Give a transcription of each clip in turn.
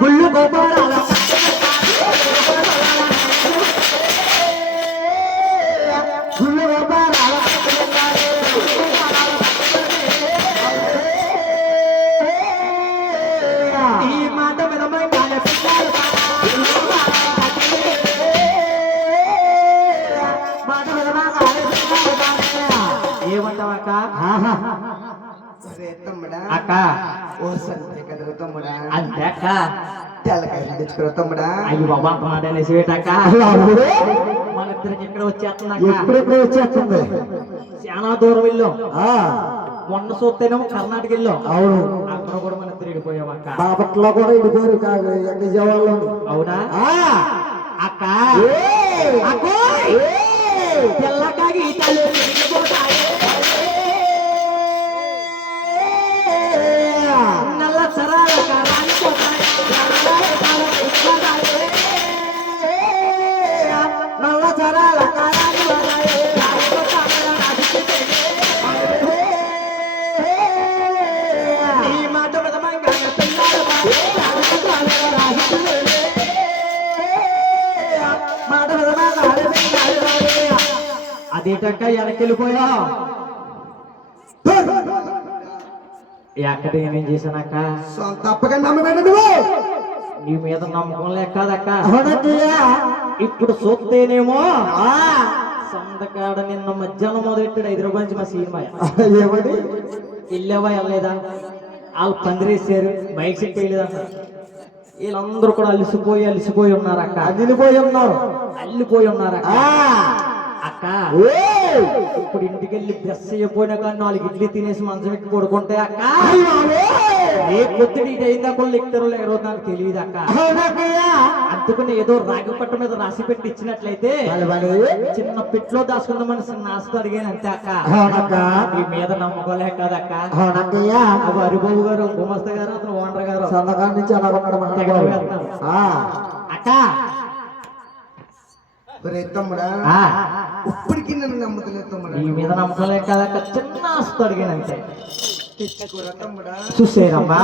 గుళ్ళు గోపారాల గుళ్ళు గోపారాల ఈ మాట వినమై ఏమంటావు అక్క? అక్క ఓ సంతే కదరా తమ్ముడా, అంతే అక్క. తెల్లకాయలు తెచ్చుకురా తమ్ముడా. అయ్యి బాబా అంత మాట అనేసి వేటక్క. మన ఇద్దరికి ఇక్కడ వచ్చేస్తుంది అక్క. ఎప్పుడెప్పుడు వచ్చేస్తుంది? చాలా దూరం వెళ్ళాం. మొన్న చూస్తేనేమో కర్ణాటక వెళ్ళాం. అవును, అక్కడ కూడా మన ఇద్దరు వెళ్ళిపోయాం అక్క. బాపట్లో కూడా ఇడిపోయారు కాదు, ఎక్కడ జవాళ్ళు. అవునా అక్క? తెల్లకాగి నల్ల చరాల నల్ల చరాల ఈ మాట విధమంగా మాట విధమంగా అదేటక్క వెనకెళ్ళిపోయా. ఎక్కడ ఏమేం చేశానక్క? తప్పగా నమ్మకండి నువ్వు. నీ మీద నమ్మకం లేకదక్క. ఇప్పుడు చూస్తేనేమో సందకాడ నిన్న మధ్యాహ్నం మొదలెట్టాడు హైదరాబాద్ నుంచి మా సినిమా. ఏమని వెళ్ళావా వెళ్ళలేదా? వాళ్ళు పందిరేసారు, బైక్ సెట్ వేయలేదంట. వీళ్ళందరూ కూడా అలిసిపోయి ఉన్నారు అక్క. అదిలిపోయి ఉన్నారు, అల్లిపోయి ఉన్నారు అక్క. అక్క ఇప్పుడు ఇంటికి వెళ్ళి బ్రష్ అయిపోయినా కానీ 4 ఇడ్లీ తినేసి మంచం ఎక్కి పడుకుంటే అక్క ఏ కొద్దిడి అయిందా కూడా ఎక్కుతారో లేరో నాకు తెలియదు అక్క. అందుకని ఏదో రాగి పట్ట మీద రాసి పెట్టి ఇచ్చినట్లయితే చిన్న పెట్లో దాచుకుందామని నాసుకు అడిగాను అంతే అక్క. మీ మీద నమ్మకోలేక కదక్క. హరిబాబు గారు, గుమస్తా గారు, అతను ఓనర్ గారు సందకాల నుంచి అలా అక్క. తమ్ముడా ఇప్పటికి నన్ను నమ్మకలేదు తమ్ముడా. నీ మీద నమ్మకలేక కదక్క. చిన్న ఆస్తి అడిగాను అంతే. తెచ్చుకోరా తమ్ముడా. చూసేరమ్మా,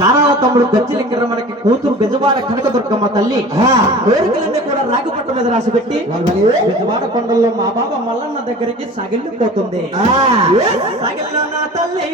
కారాల తమ్ముడు గజ్జిలింగర మనకి కూతురు బెజవాడ కనకదుర్గమ్మ తల్లి కోరికలన్నీ కూడా రాగిపట్ట మీద రాసి పెట్టి బెజవాడ కొండల్లో మా బాబా మల్లన్న దగ్గరికి సగిలిపోతుంది. సగిలిన నా తల్లి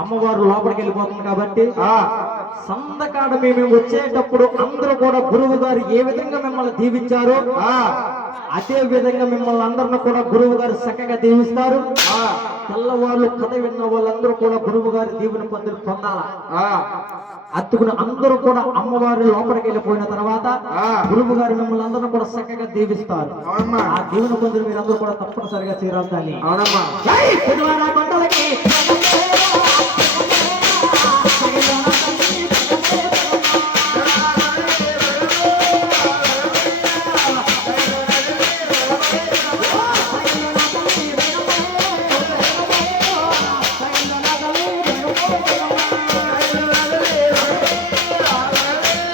అమ్మవారు లోపలికి వెళ్ళిపోతుంది కాబట్టి సందకాడ మేము వచ్చేటప్పుడు అందరూ కూడా గురువు గారు ఏ విధంగా మిమ్మల్ని దీవించారో అదే విధంగా మిమ్మల్ని అందరిని కూడా గురువు గారు చక్కగా దీవిస్తారు. తెల్లవాళ్ళు కథ విన్న వాళ్ళందరూ కూడా గురువు గారి దీవెన పొందాల. అందుకుని అందరూ కూడా అమ్మవారి లోపలికి వెళ్ళిపోయిన తర్వాత గురువు గారు మిమ్మల్ని అందరూ కూడా చక్కగా దీవిస్తారు. ఆ దీవెన పొందిన మీరందరూ కూడా తప్పనిసరిగా చేరాలి.